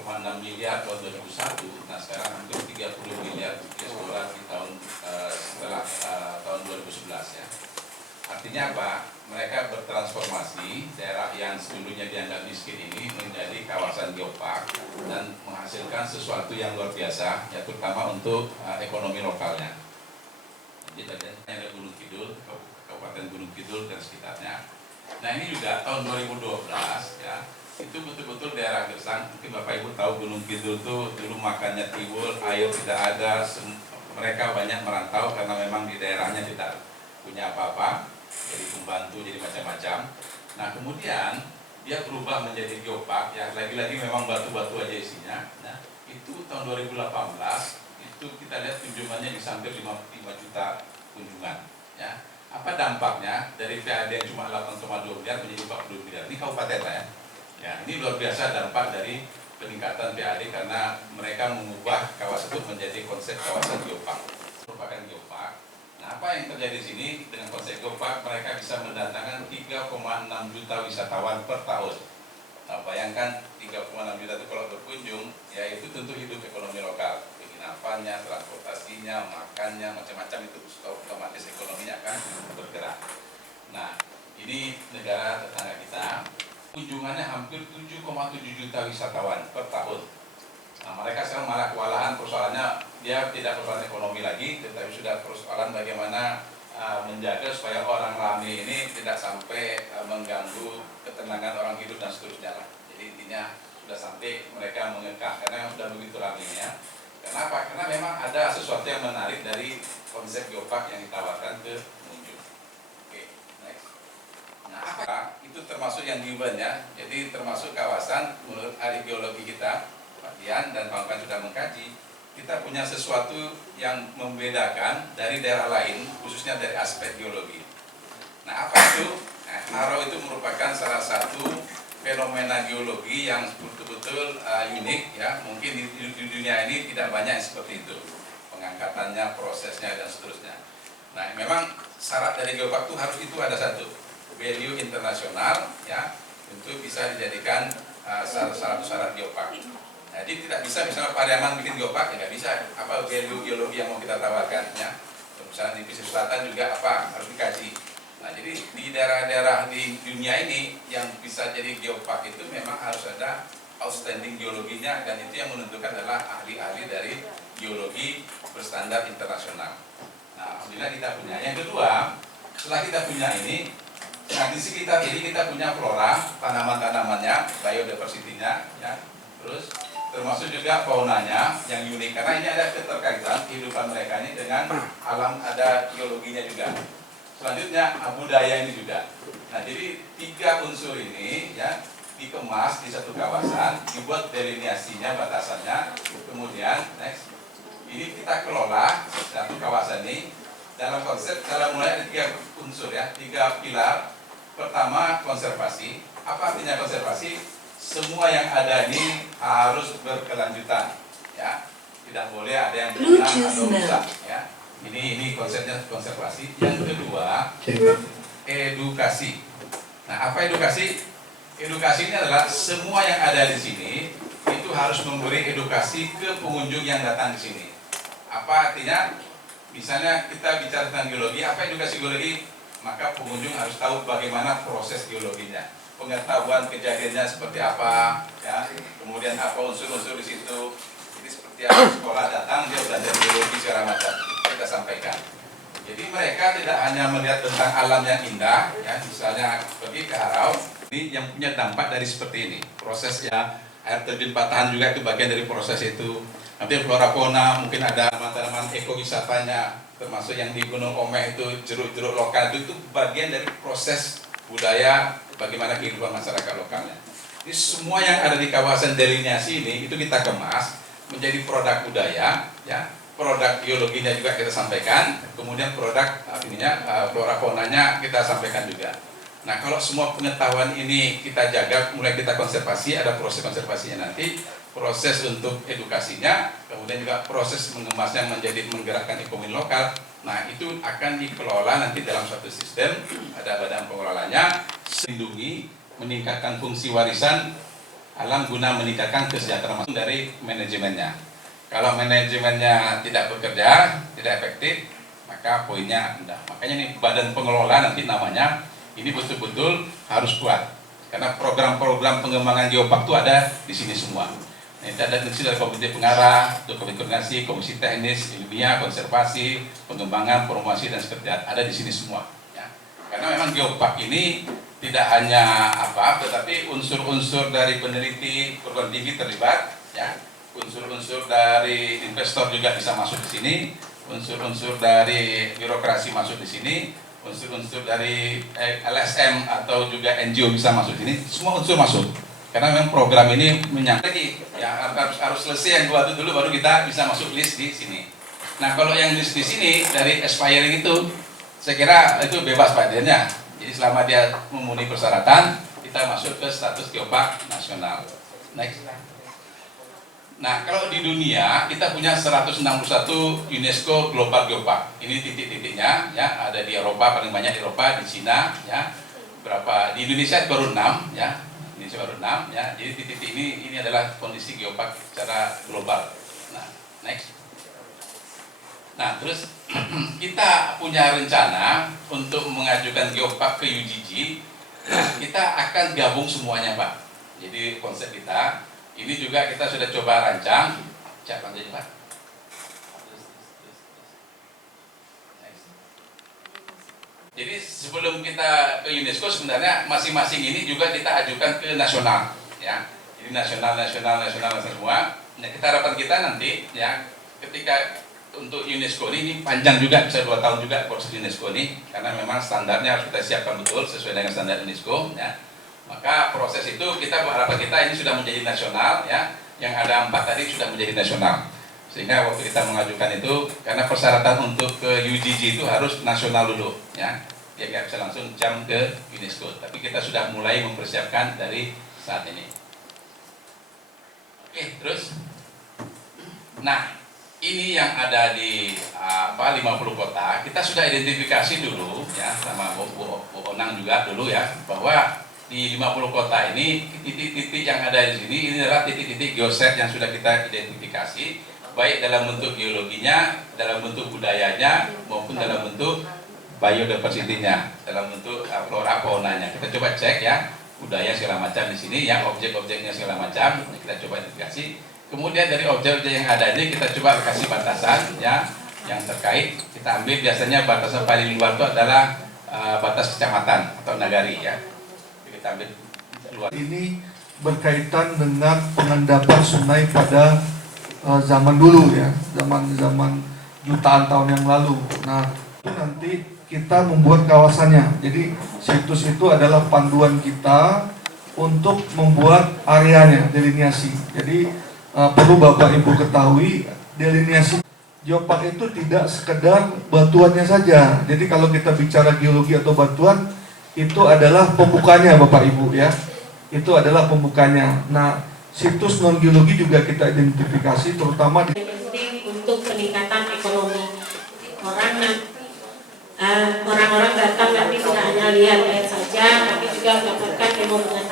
0,6 miliar tahun 2001, nah sekarang hampir 30 miliar US dollar di setelah tahun 2011 ya. Artinya apa? Mereka bertransformasi daerah yang sebelumnya dianggap miskin ini menjadi kawasan geopark dan menghasilkan sesuatu yang luar biasa, ya terutama untuk ekonomi lokalnya. Jadi ada Gunung Kidul, Kabupaten Gunung Kidul dan sekitarnya. Nah ini juga tahun 2012 ya, itu betul-betul daerah gersang. Mungkin Bapak Ibu tahu Gunung Kidul itu dulu makannya tiwul, air tidak ada, mereka banyak merantau karena memang di daerahnya tidak punya apa-apa, jadi pembantu, jadi macam-macam. Nah kemudian dia berubah menjadi geopark, ya lagi-lagi memang batu-batu aja isinya. Nah itu tahun 2018 itu kita lihat kunjungannya bisa hampir 5 juta kunjungan. Ya. Apa dampaknya dari PAD yang cuma 8,2 miliar menjadi 40 miliar? Ini kabupaten ya. Ya, ini luar biasa dampak dari peningkatan PAD karena mereka mengubah kawasan itu menjadi konsep kawasan geopark. Merupakan geopark. Nah, apa yang terjadi di sini dengan konsep geopark? Mereka bisa mendatangkan 3,6 juta wisatawan per tahun. Nah, bayangkan 3,6 juta itu kalau berkunjung, ya itu tentu hidup ekonomi lokal. Penginapannya, transportasinya, makannya, macam-macam itu otomatis ekonominya akan bergerak. Nah, ini negara tetangga kita, kunjungannya hampir 7,7 juta wisatawan per tahun. Nah, mereka sekarang malah kewalahan, persoalannya dia tidak persoalan ekonomi lagi, tetapi sudah persoalan bagaimana menjaga supaya orang ramai ini tidak sampai mengganggu ketenangan orang hidup dan seterusnya lah. Jadi intinya sudah sampai mereka mengekang karena sudah begitu ramainya. Kenapa? Karena memang ada sesuatu yang menarik dari konsep geopark yang ditawarkan ke pengunjung. Oke, next. Nah, apa? Itu termasuk yang given ya. Jadi termasuk kawasan menurut ahli geologi kita, Pak Dian dan kawan-kawan sudah mengkaji, kita punya sesuatu yang membedakan dari daerah lain, khususnya dari aspek geologi. Nah, apa itu? Nah, Haro itu merupakan salah satu fenomena geologi yang betul-betul unik ya, mungkin di dunia ini tidak banyak seperti itu, pengangkatannya, prosesnya dan seterusnya. Nah memang syarat dari geopark itu ada satu, value internasional ya, untuk bisa dijadikan satu syarat geopark. Jadi tidak bisa misalnya Pariaman bikin geopark ya nggak bisa, apa value geologi yang mau kita tawarkan ya. Misalnya di pesisir selatan juga apa harus dikaji. Nah, jadi di daerah-daerah di dunia ini yang bisa jadi geopark itu memang harus ada outstanding geologinya, dan itu yang menentukan adalah ahli-ahli dari geologi berstandar internasional. Nah, alhamdulillah kita punya. Yang kedua, setelah kita punya ini, nah di sini kita punya flora, tanaman-tanamannya, biodiversity-nya, ya, terus termasuk juga faunanya yang unik karena ini ada keterkaitan kehidupan mereka ini dengan alam, ada geologinya juga. Selanjutnya budaya ini juga. Nah jadi 3 unsur ini ya dikemas di satu kawasan, dibuat delineasinya, batasannya, kemudian next ini kita kelola satu kawasan ini dalam konsep dalam mulai ada 3 unsur ya, 3 pilar. Pertama konservasi. Apa artinya konservasi? Semua yang ada ini harus berkelanjutan ya, tidak boleh ada yang hilang atau rusak ya. Ini konsepnya konservasi. Yang kedua, edukasi. Nah, apa edukasi? Edukasi ini adalah semua yang ada di sini itu harus memberi edukasi ke pengunjung yang datang di sini. Apa artinya? Misalnya kita bicara tentang geologi, apa edukasi geologi? Maka pengunjung harus tahu bagaimana proses geologinya, pengetahuan kejadiannya seperti apa, ya. Kemudian apa unsur-unsur di situ. Jadi seperti apa sekolah datang dia belajar geologi segala macam. Kita sampaikan. Jadi mereka tidak hanya melihat tentang alam yang indah, ya, misalnya pergi ke Harau, ini yang punya dampak dari seperti ini. Prosesnya air terjun patahan juga itu bagian dari proses itu. Nanti flora fauna mungkin ada tanaman ekowisatanya, termasuk yang di Gunung Omeh itu jeruk-jeruk lokal itu bagian dari proses budaya bagaimana kehidupan masyarakat lokalnya. Jadi semua yang ada di kawasan delineasi ini itu kita kemas menjadi produk budaya, ya. Produk geologinya juga kita sampaikan, kemudian produk flora faunanya kita sampaikan juga. Nah kalau semua pengetahuan ini kita jaga, mulai kita konservasi, ada proses konservasinya nanti, proses untuk edukasinya, kemudian juga proses mengemasnya menjadi menggerakkan ekonomi lokal. Nah itu akan dikelola nanti dalam suatu sistem, ada badan pengelolanya, melindungi, meningkatkan fungsi warisan alam guna meningkatkan kesejahteraan dari manajemennya. Kalau manajemennya tidak bekerja, tidak efektif, maka poinnya rendah. Makanya nih badan pengelola nanti namanya ini betul-betul harus kuat. Karena program-program pengembangan geopark itu ada di sini semua. Nah, itu ada dari komite pengarah, komite koordinasi, komisi teknis, ilmiah, konservasi, pengembangan, promosi dan sekretariat ada di sini semua. Ya. Karena memang geopark ini tidak hanya tetapi unsur-unsur dari peneliti perguruan tinggi terlibat, ya. Unsur-unsur dari investor juga bisa masuk di sini, unsur-unsur dari birokrasi masuk di sini, unsur-unsur dari LSM atau juga NGO bisa masuk di sini, semua unsur masuk. Karena memang program ini menyangkut lagi, ya harus selesai yang dua itu dulu baru kita bisa masuk list di sini. Nah kalau yang list di sini dari expiring itu, saya kira itu bebas patennya. Jadi selama dia memenuhi persyaratan, kita masuk ke status geopark nasional. Next. Nah, kalau di dunia kita punya 161 UNESCO Global Geopark. Ini titik-titiknya, ya, ada di Eropa paling banyak di Eropa, di Cina, ya. Berapa di Indonesia baru 6, ya. Indonesia baru 6, ya. Jadi titik-titik ini adalah kondisi geopark secara global. Nah, next. Nah, terus kita punya rencana untuk mengajukan geopark ke UGG. Nah, kita akan gabung semuanya, Pak. Jadi konsep kita ini juga kita sudah coba rancang. Cek lanjut, Pak. Jadi sebelum kita ke UNESCO sebenarnya masing-masing ini juga kita ajukan ke nasional, ya. Jadi nasional semua. Nah, kita harapan kita nanti, ya, ketika untuk UNESCO ini panjang juga, bisa 2 tahun juga proses UNESCO ini, karena memang standarnya harus kita siapkan betul sesuai dengan standar UNESCO, ya. Maka proses itu kita harapan kita ini sudah menjadi nasional, ya. Yang ada 4 tadi sudah menjadi nasional. Sehingga waktu kita mengajukan itu, karena persyaratan untuk ke UGG itu harus nasional dulu, ya. Dia nggak bisa langsung jump ke UNESCO. Tapi kita sudah mulai mempersiapkan dari saat ini. Oke, terus. Nah, ini yang ada di 50 kota. Kita sudah identifikasi dulu, ya, sama Bu Onang juga dulu, ya, bahwa di 50 kota ini titik-titik yang ada di sini ini adalah titik-titik geoset yang sudah kita identifikasi, baik dalam bentuk geologinya, dalam bentuk budayanya, maupun dalam bentuk biodiversity-nya, dalam bentuk flora faunanya. Kita coba cek, ya, budaya segala macam di sini, yang objek-objeknya segala macam kita coba identifikasi. Kemudian dari objek-objek yang ada ini kita coba kasih batasan, ya, yang terkait. Kita ambil biasanya batasan paling luar itu adalah batas kecamatan atau nagari, ya. Kita ambil luar. Ini berkaitan dengan pengendapan sungai pada zaman dulu, ya, zaman jutaan tahun yang lalu. Nah, nanti kita membuat kawasannya. Jadi situs itu adalah panduan kita untuk membuat areanya, deliniasi. Jadi perlu Bapak Ibu ketahui, deliniasi geopark itu tidak sekedar batuannya saja. Jadi kalau kita bicara geologi atau batuan, itu adalah pembukanya, Bapak Ibu, ya. Itu adalah pembukanya. Nah, situs non geologi juga kita identifikasi, terutama di penting untuk peningkatan ekonomi. Orang-orang datang tapi tidak hanya lihat air saja, tapi juga mendapatkan ilmu pengetahuan.